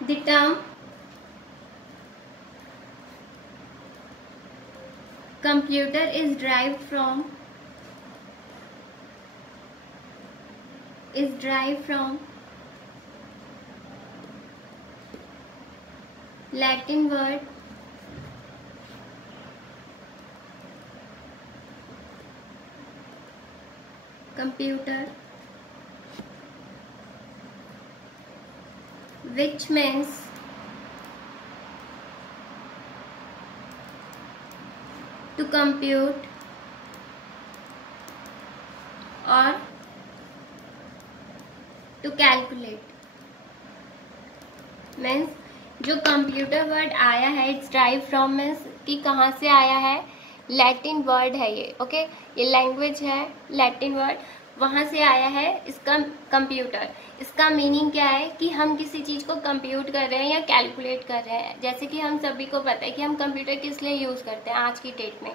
The term computer is derived from Latin word computer, which means to compute or to calculate। Means जो computer word आया है it's drive from, means कि कहाँ से आया है, लैटिन वर्ड है ये। ओके, ये लैंग्वेज है लैटिन वर्ड, वहाँ से आया है इसका कंप्यूटर। इसका मीनिंग क्या है कि हम किसी चीज़ को कंप्यूट कर रहे हैं या कैलकुलेट कर रहे हैं। जैसे कि हम सभी को पता है कि हम कंप्यूटर किस लिए यूज़ करते हैं आज की डेट में,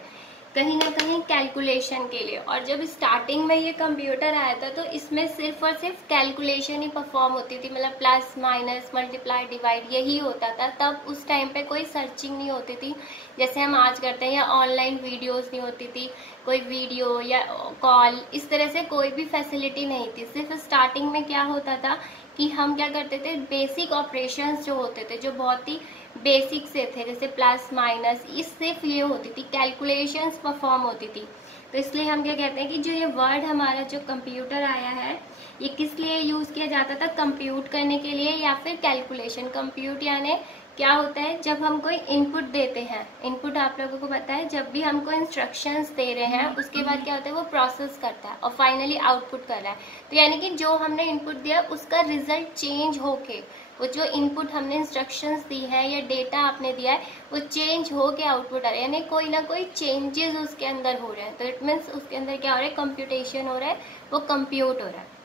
कहीं ना कहीं कैलकुलेशन के लिए। और जब स्टार्टिंग में ये कंप्यूटर आया था तो इसमें सिर्फ और सिर्फ कैलकुलेशन ही परफॉर्म होती थी, मतलब प्लस माइनस मल्टीप्लाई डिवाइड यही होता था। तब उस टाइम पे कोई सर्चिंग नहीं होती थी जैसे हम आज करते हैं, या ऑनलाइन वीडियोस नहीं होती थी, कोई वीडियो या कॉल इस तरह से कोई भी फैसिलिटी नहीं थी। सिर्फ स्टार्टिंग में क्या होता था कि हम क्या करते थे, बेसिक ऑपरेशंस जो होते थे, जो बहुत ही बेसिक से थे, जैसे प्लस माइनस, इस सिर्फ ये होती थी, कैलकुलेशंस परफॉर्म होती थी। तो इसलिए हम क्या कहते हैं कि जो ये वर्ड हमारा जो कंप्यूटर आया है ये किस लिए यूज़ किया जाता था, कंप्यूट करने के लिए या फिर कैलकुलेशन। कंप्यूट यानी क्या होता है, जब हम कोई इनपुट देते हैं, इनपुट आप लोगों को पता है, जब भी हमको इंस्ट्रक्शंस दे रहे हैं उसके बाद क्या होता है वो प्रोसेस करता है और फाइनली आउटपुट कर रहा है। तो यानी कि जो हमने इनपुट दिया उसका रिजल्ट चेंज होके, वो जो इनपुट हमने इंस्ट्रक्शंस दी है या डेटा आपने दिया है वो चेंज हो के आउटपुट आ रहा है, यानी कोई ना कोई चेंजेस उसके अंदर हो रहे हैं। तो इट मीन्स उसके अंदर क्या हो रहा है, कंप्यूटेशन हो रहा है, वो कंप्यूट हो रहा है।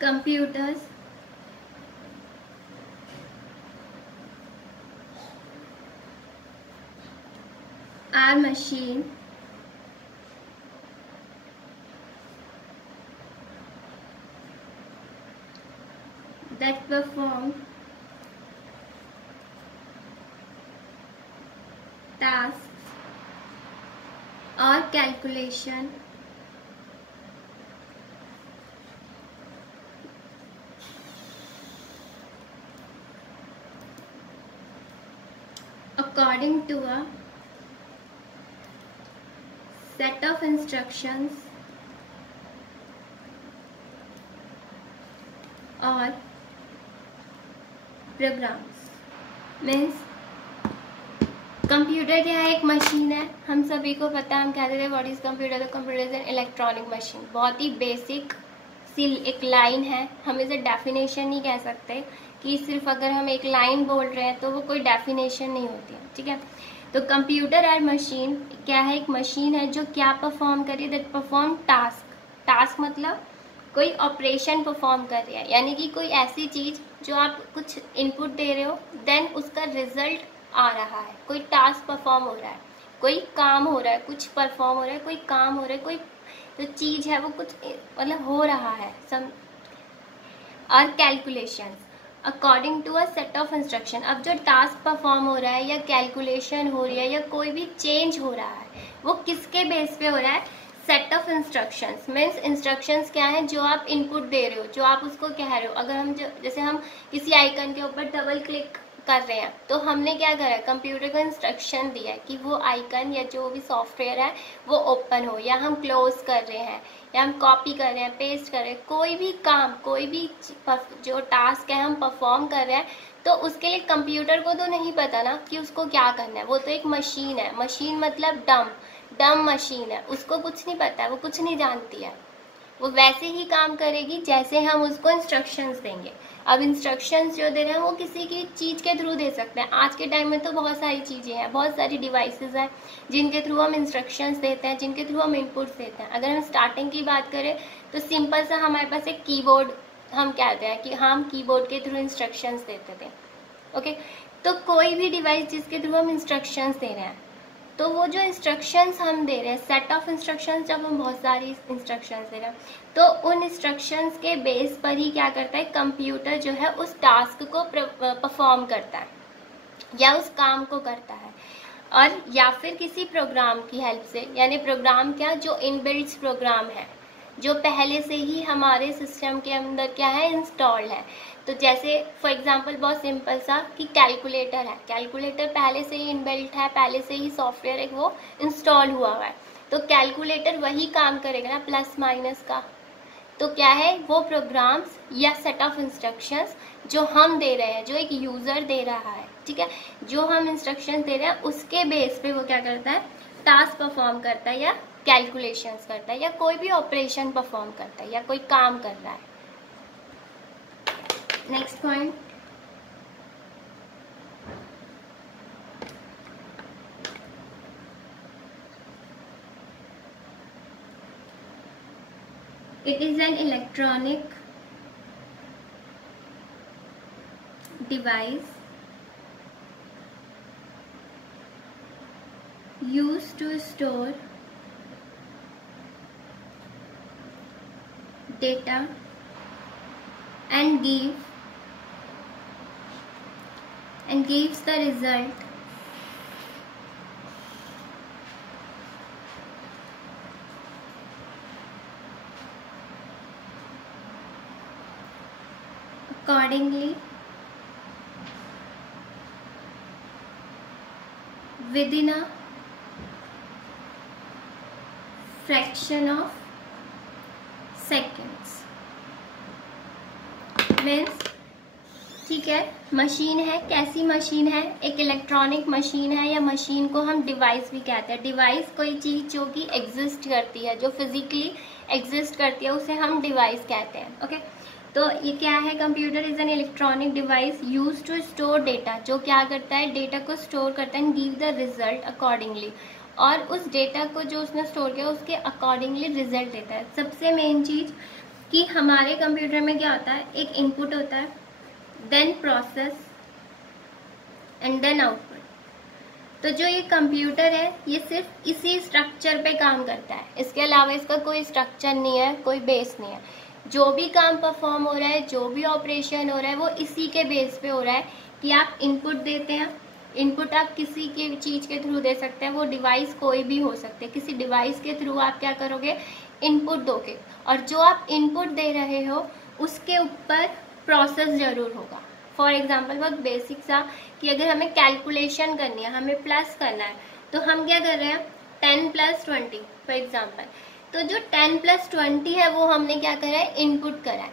Computers are machine that perform tasks or calculation according to a set of instructions or programs। Means computer क्या है, एक मशीन है, हम सभी को पता है। हम कहते थे व्हाट इज कंप्यूटर, तो computer is an electronic machine. बहुत ही बेसिक सी एक लाइन है, हम इसे डेफिनेशन नहीं कह सकते कि सिर्फ अगर हम एक लाइन बोल रहे हैं तो वो कोई डेफिनेशन नहीं होती है, ठीक है। तो कंप्यूटर और मशीन क्या है, एक मशीन है जो क्या परफॉर्म कर रही है, दैट परफॉर्म टास्क। टास्क मतलब कोई ऑपरेशन परफॉर्म कर रही है, यानी कि कोई ऐसी चीज़ जो आप कुछ इनपुट दे रहे हो देन उसका रिजल्ट आ रहा है, कोई टास्क परफॉर्म हो रहा है, कोई काम हो रहा है, कुछ परफॉर्म हो रहा है, कोई काम हो रहा है, कोई जो चीज़ है वो कुछ मतलब हो रहा है सम। और calculations according to a set of instruction. अब जो टास्क परफॉर्म हो रहा है या कैलकुलेशन हो रही है या कोई भी चेंज हो रहा है वो किसके बेस पे हो रहा है, set of instructions. Means instructions क्या है, जो आप इनपुट दे रहे हो, जो आप उसको कह रहे हो। अगर हम जैसे हम किसी आइकन के ऊपर डबल क्लिक कर रहे हैं तो हमने क्या करा है, कंप्यूटर को इंस्ट्रक्शन दिया है कि वो आइकन या जो भी सॉफ्टवेयर है वो ओपन हो, या हम क्लोज कर रहे हैं, या हम कॉपी कर रहे हैं, पेस्ट कर रहे हैं, कोई भी काम, कोई भी जो टास्क है हम परफॉर्म कर रहे हैं, तो उसके लिए कंप्यूटर को तो नहीं पता ना कि उसको क्या करना है। वो तो एक मशीन है, मशीन मतलब डम मशीन है, उसको कुछ नहीं पता है, वो कुछ नहीं जानती है। वो वैसे ही काम करेगी जैसे हम उसको इंस्ट्रक्शंस देंगे। अब इंस्ट्रक्शंस जो दे रहे हैं वो किसी की चीज़ के थ्रू दे सकते हैं। आज के टाइम में तो बहुत सारी चीज़ें हैं, बहुत सारी डिवाइसेस हैं जिनके थ्रू हम इंस्ट्रक्शंस देते हैं, जिनके थ्रू हम इनपुट्स देते हैं। अगर हम स्टार्टिंग की बात करें तो सिंपल सा हमारे पास एक कीबोर्ड, हम कहते हैं कि हम कीबोर्ड के थ्रू इंस्ट्रक्शंस देते थे। ओके, तो कोई भी डिवाइस जिसके थ्रू हम इंस्ट्रक्शंस दे रहे हैं, तो वो जो इंस्ट्रक्शंस हम दे रहे हैं, सेट ऑफ इंस्ट्रक्शंस, जब हम बहुत सारी इंस्ट्रक्शंस दे रहे हैं तो उन इंस्ट्रक्शंस के बेस पर ही क्या करता है कंप्यूटर जो है उस टास्क को परफॉर्म करता है या उस काम को करता है। और या फिर किसी प्रोग्राम की हेल्प से, यानी प्रोग्राम क्या, जो इनबिल्ट प्रोग्राम है, जो पहले से ही हमारे सिस्टम के अंदर क्या है, इंस्टॉल्ड है। तो जैसे फॉर एग्जांपल बहुत सिंपल सा कि कैलकुलेटर है, कैलकुलेटर पहले से ही इनबिल्ट है, पहले से ही सॉफ्टवेयर एक वो इंस्टॉल हुआ है। तो कैलकुलेटर वही काम करेगा ना प्लस माइनस का। तो क्या है, वो प्रोग्राम्स या सेट ऑफ इंस्ट्रक्शंस जो हम दे रहे हैं, जो एक यूज़र दे रहा है, ठीक है, जो हम इंस्ट्रक्शंस दे रहे हैं उसके बेस पे वो क्या करता है, टास्क परफॉर्म करता है या कैलकुलेशंस करता है या कोई भी ऑपरेशन परफॉर्म करता है या कोई काम कर रहा है। Next point, it is an electronic device used to store data and gives the result accordingly within a fraction of seconds। Means, ठीक है, मशीन है, कैसी मशीन है, एक इलेक्ट्रॉनिक मशीन है, या मशीन को हम डिवाइस भी कहते हैं। डिवाइस कोई चीज़ जो कि एग्जिस्ट करती है, जो फिजिकली एग्जिस्ट करती है, उसे हम डिवाइस कहते हैं। ओके, तो ये क्या है, computer is an electronic device use to store data, जो क्या करता है, डेटा को स्टोर करता है, गिव द रिजल्ट अकॉर्डिंगली, और उस डेटा को जो उसने स्टोर किया उसके अकॉर्डिंगली रिजल्ट देता है। सबसे मेन चीज़ कि हमारे कंप्यूटर में क्या होता है, एक इनपुट होता है, then process and then output. तो जो ये कंप्यूटर है ये सिर्फ इसी स्ट्रक्चर पे काम करता है, इसके अलावा इसका कोई स्ट्रक्चर नहीं है, कोई बेस नहीं है। जो भी काम परफॉर्म हो रहा है, जो भी ऑपरेशन हो रहा है, वो इसी के बेस पे हो रहा है कि आप इनपुट देते हैं। इनपुट आप किसी की चीज़ के थ्रू दे सकते हैं, वो डिवाइस कोई भी हो सकते हैं, किसी डिवाइस के थ्रू आप क्या करोगे, इनपुट दोगे, और जो आप इनपुट दे रहे हो उसके ऊपर प्रोसेस जरूर होगा। फॉर एग्जांपल बहुत बेसिक सा कि अगर हमें कैलकुलेशन करनी है, हमें प्लस करना है, तो हम क्या कर रहे हैं, 10 + 20 फॉर एग्जांपल। तो जो 10 + 20 है वो हमने क्या करा है, इनपुट करा है।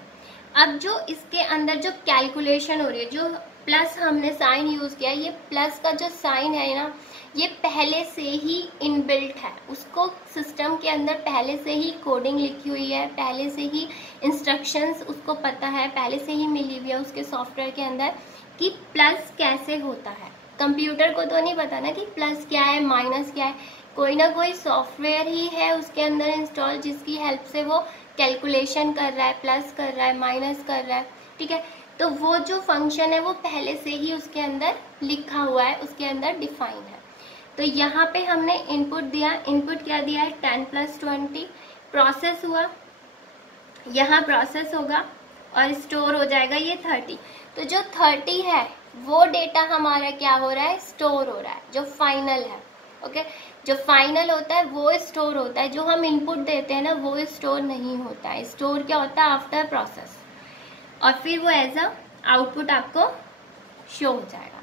अब जो इसके अंदर जो कैलकुलेशन हो रही है, जो प्लस हमने साइन यूज़ किया, ये प्लस का जो साइन है ना, ये पहले से ही इनबिल्ट है, उसको सिस्टम के अंदर पहले से ही कोडिंग लिखी हुई है, पहले से ही इंस्ट्रक्शंस उसको पता है, पहले से ही मिली हुई है उसके सॉफ्टवेयर के अंदर कि प्लस कैसे होता है। कंप्यूटर को तो नहीं पता ना कि प्लस क्या है, माइनस क्या है, कोई ना कोई सॉफ्टवेयर ही है उसके अंदर इंस्टॉल जिसकी हेल्प से वो कैलकुलेशन कर रहा है, प्लस कर रहा है, माइनस कर रहा है, ठीक है। तो वो जो फंक्शन है वो पहले से ही उसके अंदर लिखा हुआ है, उसके अंदर डिफाइन है। तो यहाँ पे हमने इनपुट दिया, इनपुट क्या दिया है, 10 + 20, प्रोसेस हुआ, यहाँ प्रोसेस होगा और स्टोर हो जाएगा ये 30। तो जो 30 है वो डेटा हमारा क्या हो रहा है, स्टोर हो रहा है, जो फाइनल है। ओके, जो फाइनल होता है वो स्टोर होता है, जो हम इनपुट देते हैं ना वो स्टोर नहीं होता है। स्टोर क्या होता है, आफ्टर प्रोसेस, और फिर वो एज अ आउटपुट आपको शो हो जाएगा।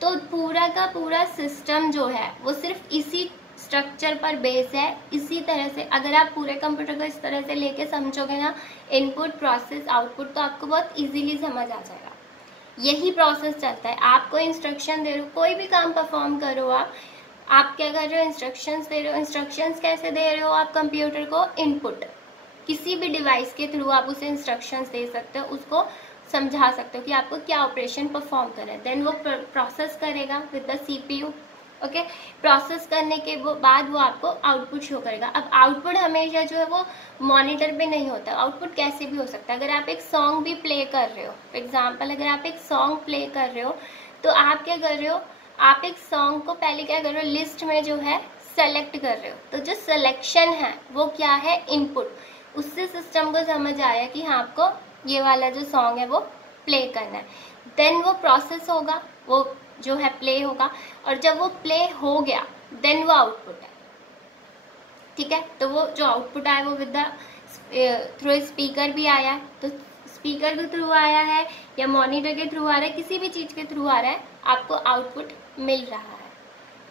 तो पूरा का पूरा सिस्टम जो है वो सिर्फ इसी स्ट्रक्चर पर बेस है। इसी तरह से अगर आप पूरे कंप्यूटर को इस तरह से लेके समझोगे ना, इनपुट प्रोसेस आउटपुट, तो आपको बहुत इजीली समझ आ जाएगा। यही प्रोसेस चलता है। आप कोई इंस्ट्रक्शन दे रहे हो, कोई भी काम परफॉर्म करो, आप क्या कर रहे हो, इंस्ट्रक्शंस दे रहे हो। इंस्ट्रक्शंस कैसे दे रहे हो आप कंप्यूटर को, इनपुट, किसी भी डिवाइस के थ्रू आप उसे इंस्ट्रक्शंस दे सकते हो, उसको समझा सकते हो कि आपको क्या ऑपरेशन परफॉर्म करना है। देन वो प्रोसेस करेगा with the CPU। Okay, process करने के बाद वो आपको आउटपुट शो करेगा। अब आउटपुट हमेशा जो है वो मॉनिटर पे नहीं होता, आउटपुट कैसे भी हो सकता है। अगर आप एक सॉन्ग भी प्ले कर रहे हो, फॉर एग्जाम्पल अगर आप एक सॉन्ग प्ले कर रहे हो तो आप क्या कर रहे हो, आप एक सॉन्ग को पहले क्या कर रहे हो, लिस्ट में जो है सेलेक्ट कर रहे हो। तो जो सिलेक्शन है वो क्या है, इनपुट। उससे सिस्टम को समझ आया कि हाँ आपको ये वाला जो सॉन्ग है वो प्ले करना है। देन वो प्रोसेस होगा, वो जो है प्ले होगा, और जब वो प्ले हो गया देन वो आउटपुट है। ठीक है, तो वो जो आउटपुट आया वो विद द थ्रू स्पीकर भी आया है, तो स्पीकर के थ्रू आया है या मॉनिटर के थ्रू आ रहा है, किसी भी चीज़ के थ्रू आ रहा है, आपको आउटपुट मिल रहा है।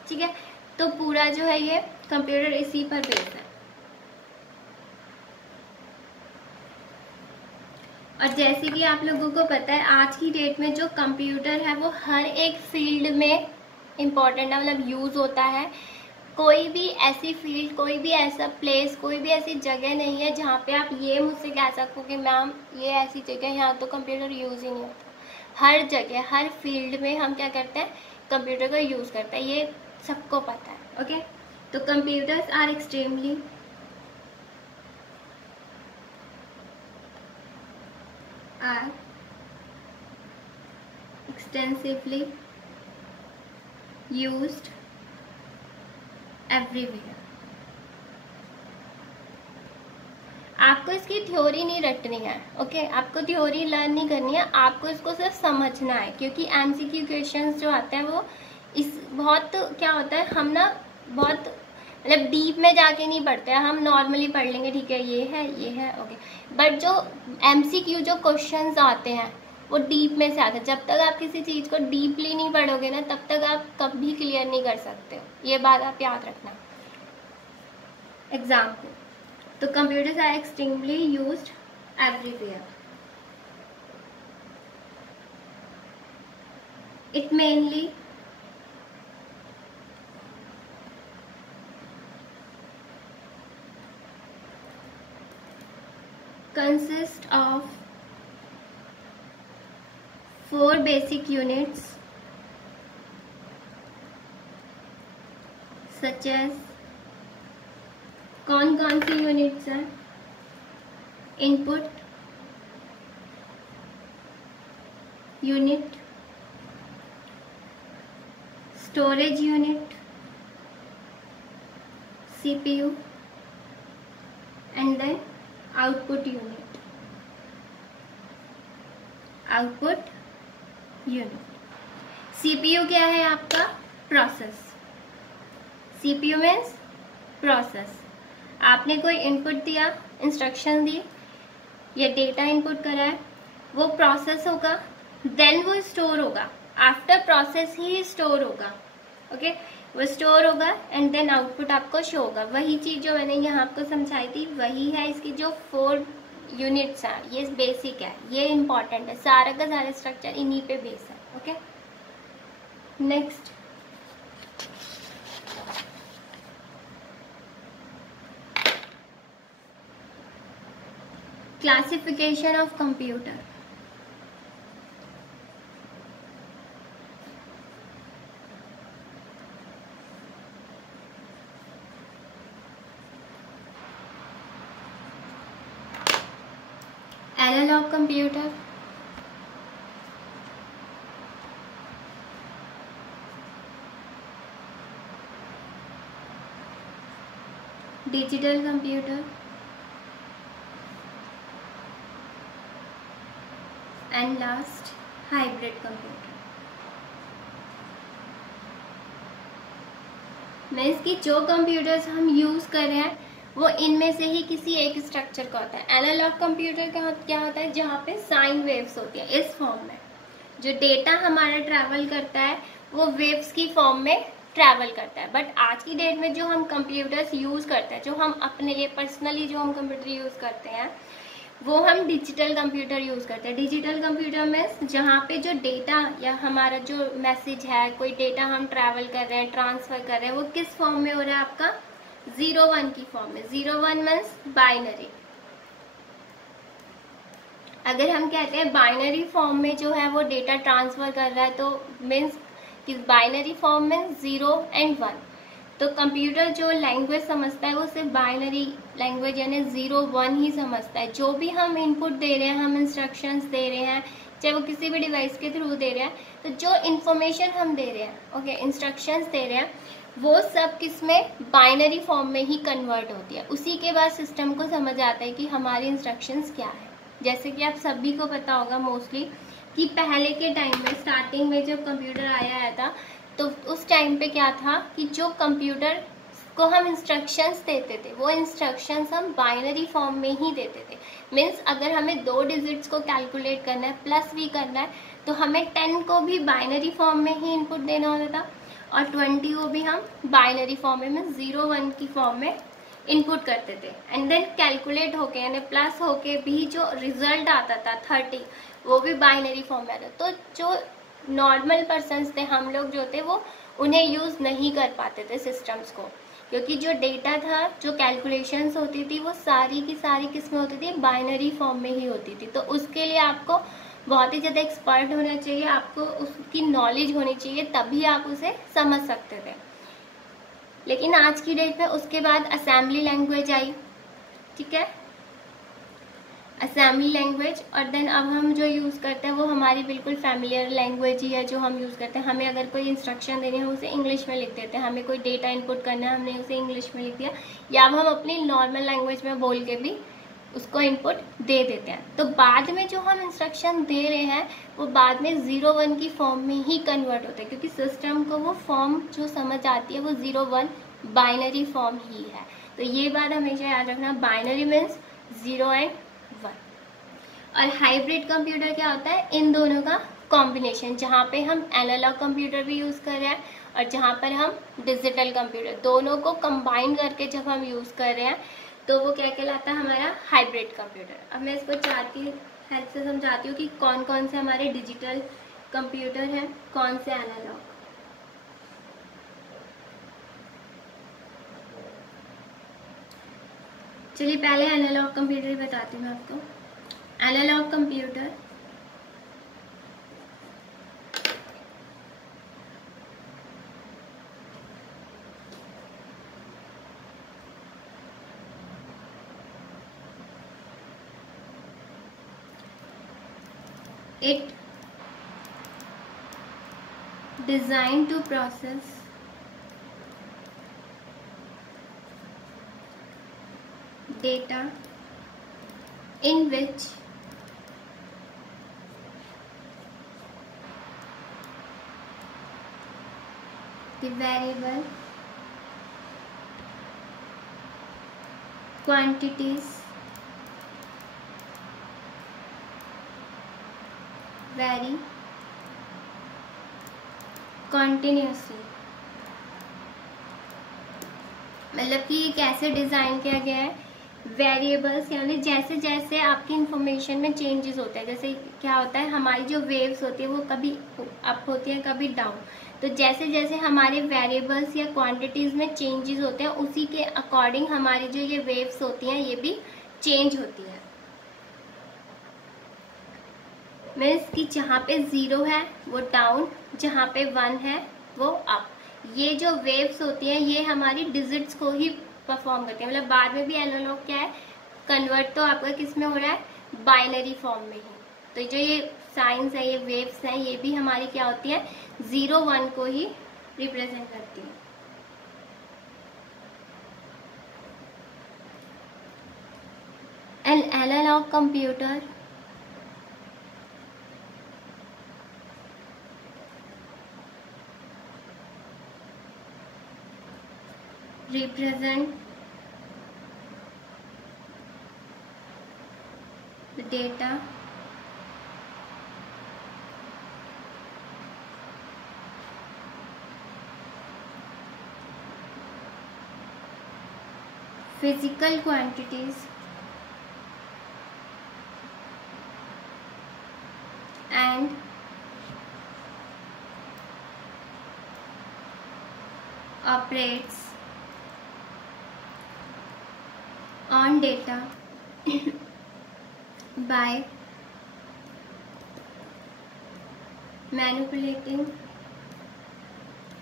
ठीक है, तो पूरा जो है ये कंप्यूटर इसी पर बेस्ड है। और जैसे कि आप लोगों को पता है आज की डेट में जो कंप्यूटर है वो हर एक फील्ड में इम्पॉर्टेंट है, मतलब यूज़ होता है। कोई भी ऐसी फील्ड, कोई भी ऐसा प्लेस, कोई भी ऐसी जगह नहीं है जहाँ पे आप ये मुझसे कह सको कि मैम ये ऐसी जगह यहाँ तो कंप्यूटर यूज़ ही नहीं होता। हर जगह, हर फील्ड में हम क्या करते हैं, कंप्यूटर का यूज़ करते हैं, ये सबको पता है। ओके, तो computers are extremely extensively used everywhere। आपको इसकी थ्योरी नहीं रटनी है, ओके, आपको थ्योरी लर्न नहीं करनी है, आपको इसको सिर्फ समझना है। क्योंकि MCQ क्वेश्चंस जो आते हैं वो इस बहुत क्या होता है, हम ना बहुत मतलब डीप में जाके नहीं पढ़ते हैं, हम नॉर्मली पढ़ लेंगे, ठीक है ये है ओके। बट जो MCQ जो क्वेश्चंस आते हैं वो डीप में से आते हैं। जब तक आप किसी चीज़ को डीपली नहीं पढ़ोगे ना तब तक आप कभी क्लियर नहीं कर सकते हो, ये बात आप याद रखना। एग्जाम्पल, तो computers are extremely used everywhere. It mainly consist of 4 basic units such as, कौन कौन सी यूनिट्स हैं, input unit, storage unit, CPU and then output unit. Output unit, CPU क्या है आपका, प्रोसेस। CPU means process. आपने कोई इनपुट दिया, इंस्ट्रक्शन दी या डेटा इनपुट करा है, वो प्रोसेस होगा, देन वो स्टोर होगा, आफ्टर प्रोसेस ही स्टोर होगा। ओके, वो स्टोर होगा एंड देन आउटपुट आपको शो होगा। वही चीज़ जो मैंने यहाँ आपको समझाई थी वही है। इसकी जो 4 यूनिट्स हैं ये बेसिक है, ये इम्पॉर्टेंट है, सारा का सारा स्ट्रक्चर इन्हीं पे बेस है। Okay, next, classification of computer. Analogue computer, digital computer and last hybrid computer. Means कि जो कंप्यूटर्स हम यूज़ कर रहे हैं वो इनमें से ही किसी एक स्ट्रक्चर का होता है। एनालॉग कंप्यूटर क्या होता है, जहाँ पे साइन वेव्स होती है इस फॉर्म में। जो डेटा हमारा ट्रैवल करता है वो वेव्स की फॉर्म में ट्रैवल करता है। बट आज की डेट में जो हम कंप्यूटर्स यूज़ करते हैं, जो हम अपने लिए पर्सनली जो हम कंप्यूटर यूज़ करते हैं वो हम डिजिटल कंप्यूटर यूज़ करते हैं। डिजिटल कंप्यूटर में जहाँ पे जो डेटा या हमारा जो मैसेज है, कोई डेटा हम ट्रैवल कर रहे हैं, ट्रांसफ़र कर रहे हैं, वो किस फॉर्म में हो रहा है आपका, 0-1 की फॉर्म में। 0-1 मीन्स बाइनरी। अगर हम कहते हैं बाइनरी फॉर्म में जो है वो डेटा ट्रांसफर कर रहा है, तो मीन्स कि बाइनरी फॉर्म में 0 and 1, तो कंप्यूटर जो लैंग्वेज समझता है वो सिर्फ बाइनरी लैंग्वेज यानी 0 1 ही समझता है। जो भी हम इनपुट दे रहे हैं, हम इंस्ट्रक्शंस दे रहे हैं, चाहे वो किसी भी डिवाइस के थ्रू दे रहे हैं, तो जो इन्फॉर्मेशन हम दे रहे हैं, ओके, इंस्ट्रक्शंस दे रहे हैं, वो सब किसमें, बाइनरी फॉर्म में ही कन्वर्ट होती है। उसी के बाद सिस्टम को समझ आता है कि हमारी इंस्ट्रक्शंस क्या है। जैसे कि आप सभी को पता होगा मोस्टली कि पहले के टाइम में, स्टार्टिंग में जब कंप्यूटर आया था, तो उस टाइम पे क्या था कि जो कंप्यूटर को हम इंस्ट्रक्शंस देते थे, वो इंस्ट्रक्शंस हम बाइनरी फॉर्म में ही देते थे। मीन्स अगर हमें 2 डिजिट्स को कैलकुलेट करना है, प्लस भी करना है, तो हमें 10 को भी बाइनरी फॉर्म में ही इनपुट देना होता था, और 20 को भी हम बाइनरी फॉर्म में, मीन्स 0 1 की फॉर्म में इनपुट करते थे। एंड देन कैलकुलेट होके यानी प्लस होके भी जो रिजल्ट आता था 30, वो भी बाइनरी फॉर्म में आता। तो जो नॉर्मल पर्सन्स थे, हम लोग जो थे, वो उन्हें यूज़ नहीं कर पाते थे सिस्टम्स को, क्योंकि जो डेटा था, जो कैलकुलेशंस होती थी, वो सारी की सारी किस में होती थी, बाइनरी फॉर्म में ही होती थी। तो उसके लिए आपको बहुत ही ज़्यादा एक्सपर्ट होना चाहिए, आपको उसकी नॉलेज होनी चाहिए, तभी आप उसे समझ सकते थे। लेकिन आज की डेट में उसके बाद असेंबली लैंग्वेज आई, ठीक है, असेंबली लैंग्वेज, और देन अब हम जो यूज़ करते हैं वो हमारी बिल्कुल फैमिलियर लैंग्वेज ही है जो हम यूज़ करते हैं। हमें अगर कोई इंस्ट्रक्शन देनी है उसे इंग्लिश में लिख देते हैं, हमें कोई डेटा इनपुट करना है हमने उसे इंग्लिश में लिख दिया, या अब हम अपनी नॉर्मल लैंग्वेज में बोल के भी उसको इनपुट दे देते हैं। तो बाद में जो हम इंस्ट्रक्शन दे रहे हैं वो बाद में 0 1 की फॉर्म में ही कन्वर्ट होता है, क्योंकि सिस्टम को वो फॉर्म जो समझ आती है वो 0 1 बाइनरी फॉर्म ही है। तो ये बात हमेशा याद रखना, बाइनरी मीन्स 0 and 1। और हाइब्रिड कंप्यूटर क्या होता है, इन दोनों का कॉम्बिनेशन, जहाँ पे हम एनालॉग कंप्यूटर भी यूज़ कर रहे हैं और जहाँ पर हम डिजिटल कंप्यूटर, दोनों को कंबाइन करके जब हम यूज़ कर रहे हैं, तो वो क्या कहलाता है, हमारा हाइब्रिड कंप्यूटर। अब मैं इसको चाहती हेल्प से समझाती हूँ कि कौन कौन से हमारे डिजिटल कंप्यूटर हैं, कौन से एनालॉग। चलिए पहले एनालॉग कंप्यूटर बताती हूँ आपको। Analogue computer it designed to process data in which the variable quantities vary continuously। मतलब कि ये कैसे डिज़ाइन किया गया है, वेरिएबल्स यानी जैसे जैसे आपकी इंफॉर्मेशन में चेंजेस होते हैं, जैसे क्या होता है, हमारी जो वेव्स होती है वो कभी अप होती है कभी डाउन, तो जैसे जैसे हमारे वेरिएबल्स या क्वांटिटीज़ में चेंजेस होते हैं, उसी के अकॉर्डिंग हमारी जो ये वेव्स होती हैं ये भी चेंज होती है। मीन्स कि जहाँ पे 0 है वो डाउन, जहाँ पे 1 है वो अप। ये जो वेव्स होती हैं ये हमारी डिजिट्स को ही परफॉर्म करती है। मतलब बाद में भी एनालॉग क्या है, कन्वर्ट तो आपका किस में हो रहा है, बाइनरी फॉर्म में ही। तो जो ये साइंस है, ये वेव्स हैं, ये भी हमारी क्या होती है, 0 1 को ही रिप्रेजेंट करती है। An analogue computer represent the data physical quantities and operates on data by manipulating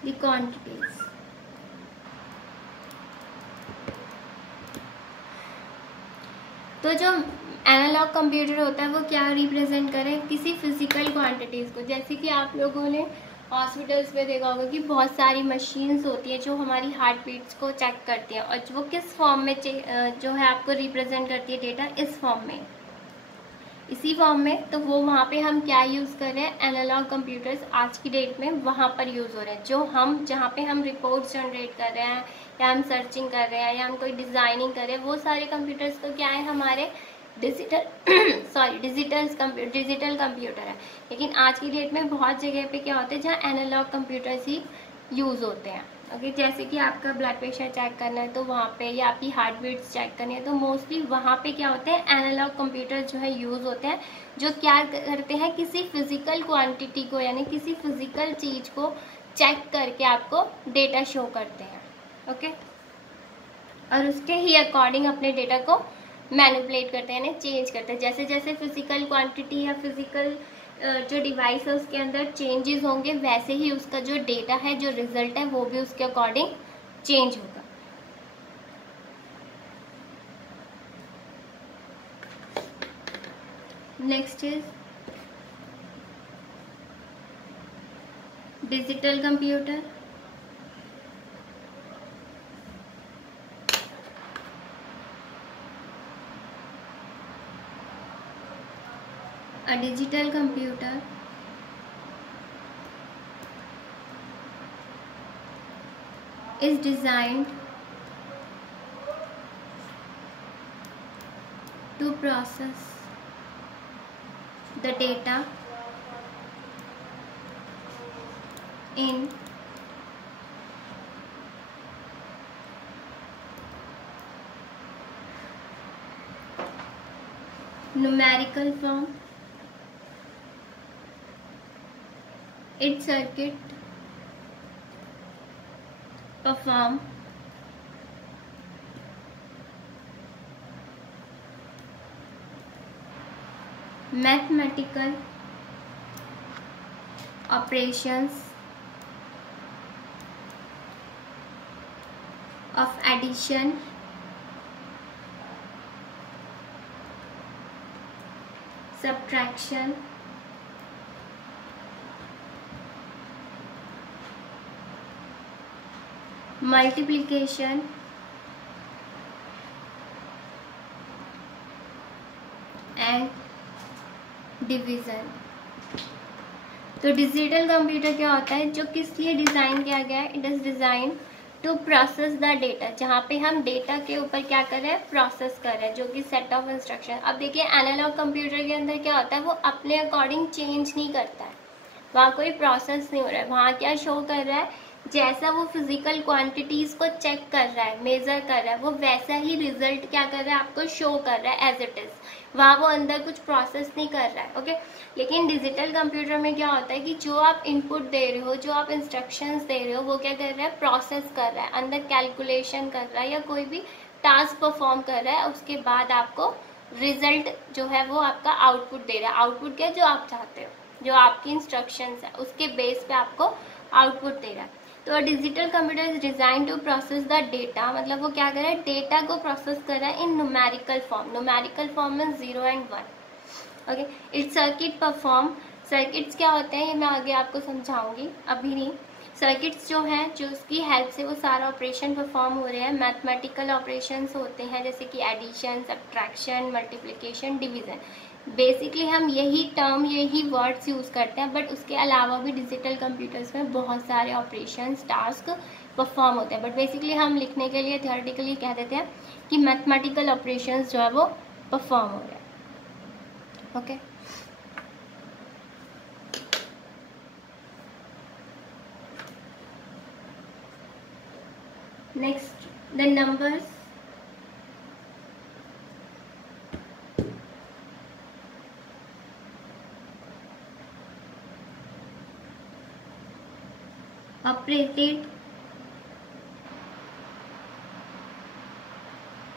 the quantities. तो जो एनालॉग कंप्यूटर होता है वो क्या रिप्रेजेंट करे, किसी फिजिकल क्वांटिटीज को। जैसे कि आप लोगों ने हॉस्पिटल्स में देखा होगा कि बहुत सारी मशीन्स होती है जो हमारी हार्ट बीट्स को चेक करती है, और वो किस फॉर्म में जो है आपको रिप्रेजेंट करती है डेटा, इस फॉर्म में, इसी फॉर्म में। तो वो वहाँ पे हम क्या यूज़ कर रहे हैं, एनालॉग कंप्यूटर्स आज की डेट में वहाँ पर यूज़ हो रहे हैं। जो हम जहाँ पे हम रिपोर्ट्स जनरेट कर रहे हैं, या हम सर्चिंग कर रहे हैं, या हम कोई डिज़ाइनिंग कर रहे हैं, वो सारे कंप्यूटर्स तो क्या है, हमारे डिजिटल कंप्यूटर है। लेकिन आज की डेट में बहुत जगह पे क्या होता है जहाँ एनालॉग कंप्यूटर्स ही यूज़ होते हैं। ओके, जैसे कि आपका ब्लड प्रेशर चेक करना है तो वहाँ पे, या आपकी हार्ट बीट्स चेक करनी है तो मोस्टली वहाँ पे क्या होते हैं, एनालॉग कंप्यूटर जो है यूज़ होते हैं, जो क्या करते हैं, किसी फिजिकल क्वांटिटी को, यानी किसी फिजिकल चीज़ को चेक करके आपको डेटा शो करते हैं। ओके, और उसके ही अकॉर्डिंग अपने डेटा को मैनिपुलेट करते हैं, यानी चेंज करते हैं। जैसे जैसे फिजिकल क्वांटिटी या फिजिकल जो डिवाइस है उसके अंदर चेंजेस होंगे, वैसे ही उसका जो डेटा है, जो रिजल्ट है, वो भी उसके अकॉर्डिंग चेंज होगा। Next is digital computer. A digital computer is designed to process the data in numerical form. Its circuit perform mathematical operations of addition, subtraction, multiplication and division. तो digital computer क्या होता है, जो किस लिए design किया गया है, it is design to process the data, जहाँ पे हम डेटा के ऊपर क्या कर रहे हैं, प्रोसेस कर रहे हैं, जो कि सेट ऑफ इंस्ट्रक्शन। अब देखिए एनालॉग कंप्यूटर के अंदर क्या होता है, वो अपने अकॉर्डिंग चेंज नहीं करता है, वहाँ कोई प्रोसेस नहीं हो रहा है, वहाँ क्या शो कर रहा है, जैसा वो फिजिकल क्वांटिटीज को चेक कर रहा है, मेजर कर रहा है, वो वैसा ही रिजल्ट क्या कर रहा है, आपको शो कर रहा है एज इट इज, वहाँ वो अंदर कुछ प्रोसेस नहीं कर रहा है। ओके, लेकिन डिजिटल कंप्यूटर में क्या होता है कि जो आप इनपुट दे रहे हो, जो आप इंस्ट्रक्शंस दे रहे हो, वो क्या कर रहा है, प्रोसेस कर रहा है, अंदर कैलकुलेशन कर रहा है, या कोई भी टास्क परफॉर्म कर रहा है, उसके बाद आपको रिजल्ट जो है वो आपका आउटपुट दे रहा है। आउटपुट क्या, जो आप चाहते हो, जो आपकी इंस्ट्रक्शंस है उसके बेस पे आपको आउटपुट दे रहा है। तो digital computer is design to process the data, मतलब वो क्या कर रहा है, डेटा को प्रोसेस कर रहा है इन न्यूमेरिकल फॉर्म। न्यूमेरिकल फॉर्म में 0 and 1। Okay, it's circuit perform. Circuits क्या होते हैं ये मैं आगे आपको समझाऊंगी, अभी नहीं। सर्किट्स जो हैं, जो उसकी हेल्प से वो सारा ऑपरेशन परफॉर्म हो रहे हैं, मैथमेटिकल ऑपरेशंस होते हैं, जैसे कि addition, subtraction, multiplication, division. Basically हम यही टर्म, यही वर्ड्स यूज़ करते हैं, बट उसके अलावा भी डिजिटल कंप्यूटर्स में बहुत सारे ऑपरेशंस, टास्क परफॉर्म होते हैं। बट बेसिकली हम लिखने के लिए थियोरेटिकली कह देते हैं कि मैथमेटिकल ऑपरेशंस जो है वो परफॉर्म हो रहे हैं। Okay, next, the numbers. Operated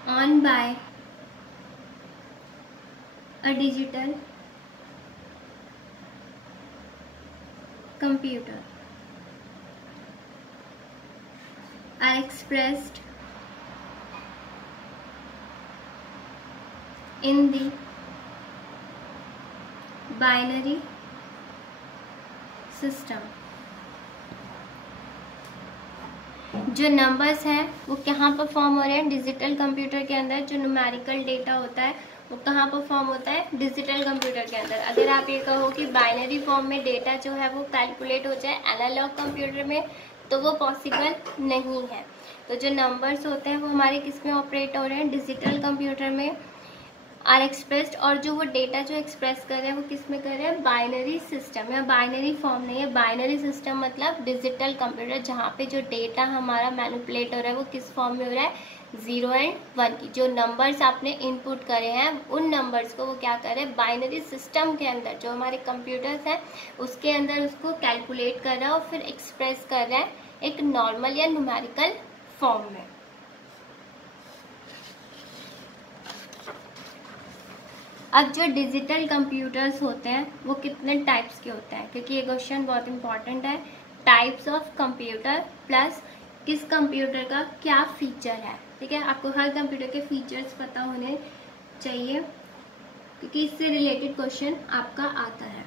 on by a digital computer are expressed in the binary system। जो नंबर्स हैं वो कहाँ पर फॉर्म हो रहे हैं? डिजिटल कंप्यूटर के अंदर। जो न्यूमेरिकल डेटा होता है वो कहाँ पर फॉर्म होता है? डिजिटल कंप्यूटर के अंदर। अगर आप ये कहो कि बाइनरी फॉर्म में डेटा जो है वो कैलकुलेट हो जाए एनालॉग कंप्यूटर में, तो वो पॉसिबल नहीं है। तो जो नंबर्स होते हैं वो हमारे किस में ऑपरेट हो रहे हैं? डिजिटल कंप्यूटर में आर एक्सप्रेस्ड। और जो वो डेटा जो एक्सप्रेस कर रहे हैं वो किस में कर रहे हैं? Binary system. या बाइनरी फॉर्म नहीं है, बाइनरी सिस्टम मतलब डिजिटल कंप्यूटर, जहाँ पे जो डेटा हमारा मैनिपुलेट हो रहा है वो किस फॉर्म में हो रहा है? 0 और 1 की। जो नंबर्स आपने इनपुट करे हैं उन नंबर्स को वो क्या कर रहे हैं? बाइनरी सिस्टम के अंदर जो हमारे कंप्यूटर्स हैं उसके अंदर उसको कैलकुलेट कर रहा है और फिर एक्सप्रेस कर रहा है एक नॉर्मल या न्यूमेरिकल फॉर्म में। अब जो डिजिटल कंप्यूटर्स होते हैं वो कितने टाइप्स के होते हैं? क्योंकि ये क्वेश्चन बहुत इंपॉर्टेंट है। टाइप्स ऑफ कंप्यूटर प्लस किस कंप्यूटर का क्या फीचर है। ठीक है, आपको हर कंप्यूटर के फीचर्स पता होने चाहिए क्योंकि इससे रिलेटेड क्वेश्चन आपका आता है।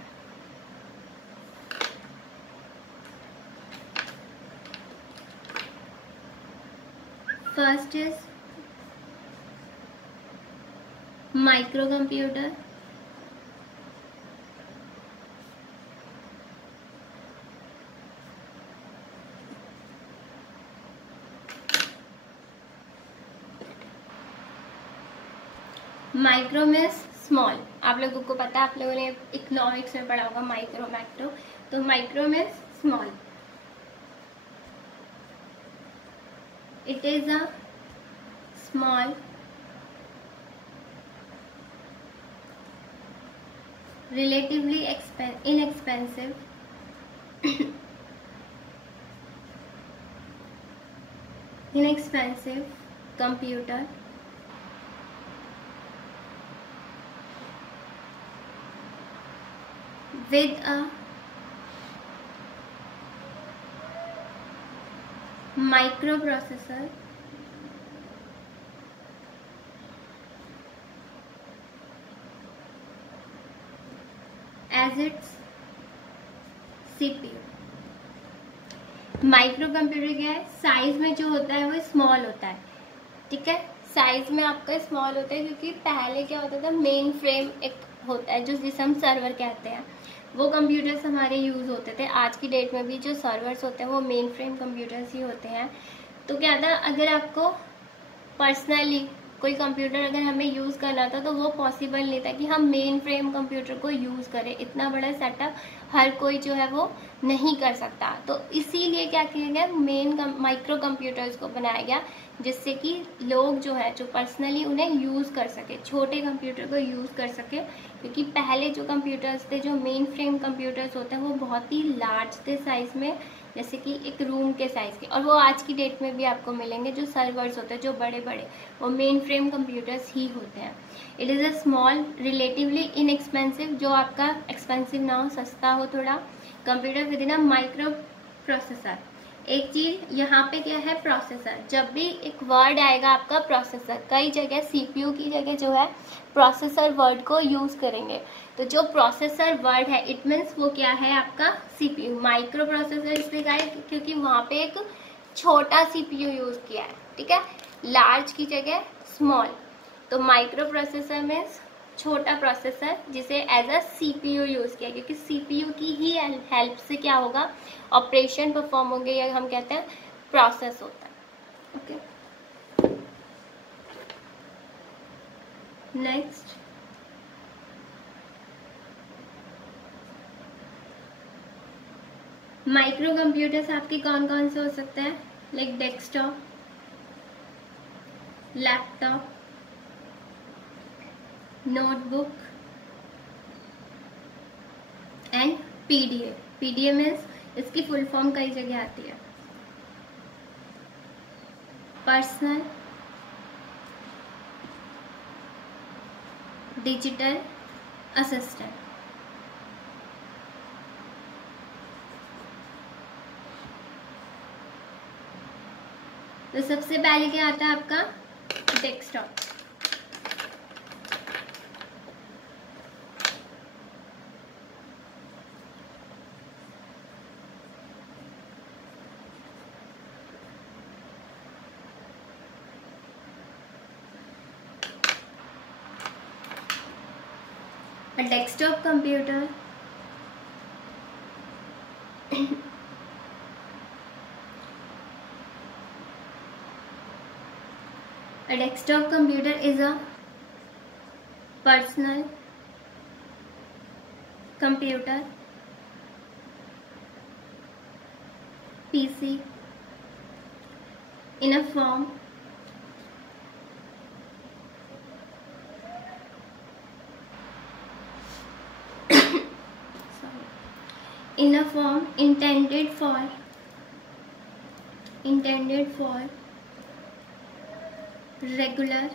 First is micro computer. Micro means small. आप लोगों को पता है, आप लोगों ने इकोनॉमिक्स में पढ़ा होगा माइक्रो मैक्रो। तो micro means small. It is a small relatively inexpensive computer with a microprocessor as its CPU। Micro computer क्या है? साइज में जो होता है वो स्मॉल होता है। ठीक है, साइज में आपका स्मॉल होता है क्योंकि पहले क्या होता था, मेन फ्रेम एक होता है जो जिसे हम सर्वर कहते हैं, वो कंप्यूटर्स हमारे यूज होते थे। आज की डेट में भी जो सर्वर्स होते हैं वो मेन फ्रेम कंप्यूटर्स ही होते हैं। तो क्या था, अगर आपको पर्सनली कोई कंप्यूटर अगर हमें यूज़ करना था तो वो पॉसिबल नहीं था कि हम मेन फ्रेम कंप्यूटर को यूज़ करें। इतना बड़ा सेटअप हर कोई जो है वो नहीं कर सकता। तो इसीलिए क्या किया गया, माइक्रो कंप्यूटर्स को बनाया गया जिससे कि लोग जो है जो पर्सनली उन्हें यूज़ कर सके, छोटे कंप्यूटर को यूज़ कर सके। क्योंकि पहले जो कंप्यूटर्स थे, जो मेन फ्रेम कंप्यूटर्स होते हैं, वो बहुत ही लार्ज थे साइज़ में, जैसे कि एक रूम के साइज़ के। और वो आज की डेट में भी आपको मिलेंगे। जो सर्वर्स होते हैं जो बड़े बड़े, वो मेन फ्रेम कंप्यूटर्स ही होते हैं। It is a small relatively inexpensive, जो आपका एक्सपेंसिव ना हो, सस्ता हो थोड़ा, computer with in a micro processor. एक चीज यहाँ पे क्या है, प्रोसेसर। जब भी एक वर्ड आएगा आपका प्रोसेसर, कई जगह सीपीयू की जगह जो है प्रोसेसर वर्ड को यूज करेंगे। तो जो प्रोसेसर वर्ड है इट मीन्स वो क्या है आपका सीपीयू। माइक्रो प्रोसेसर इसलिए कहा है क्योंकि वहाँ पे एक छोटा सीपीयू यूज किया है। ठीक है, लार्ज की जगह स्मॉल। तो माइक्रो प्रोसेसर मीन्स छोटा प्रोसेसर जिसे एज अ सीपीयू यूज किया, क्योंकि सीपीयू की ही हेल्प से क्या होगा, ऑपरेशन परफॉर्म होंगे, या हम कहते हैं प्रोसेस होता है। ओके, नेक्स्ट माइक्रो कंप्यूटर्स आपके कौन कौन से हो सकते हैं? Like desktop, laptop, notebook and PDA. PDA means इसकी फुल फॉर्म कई जगह आती है, पर्सनल डिजिटल असिस्टेंट। तो सबसे पहले क्या आता है आपका desktop. A desktop computer a desktop computer is a personal computer PC in a form intended for regular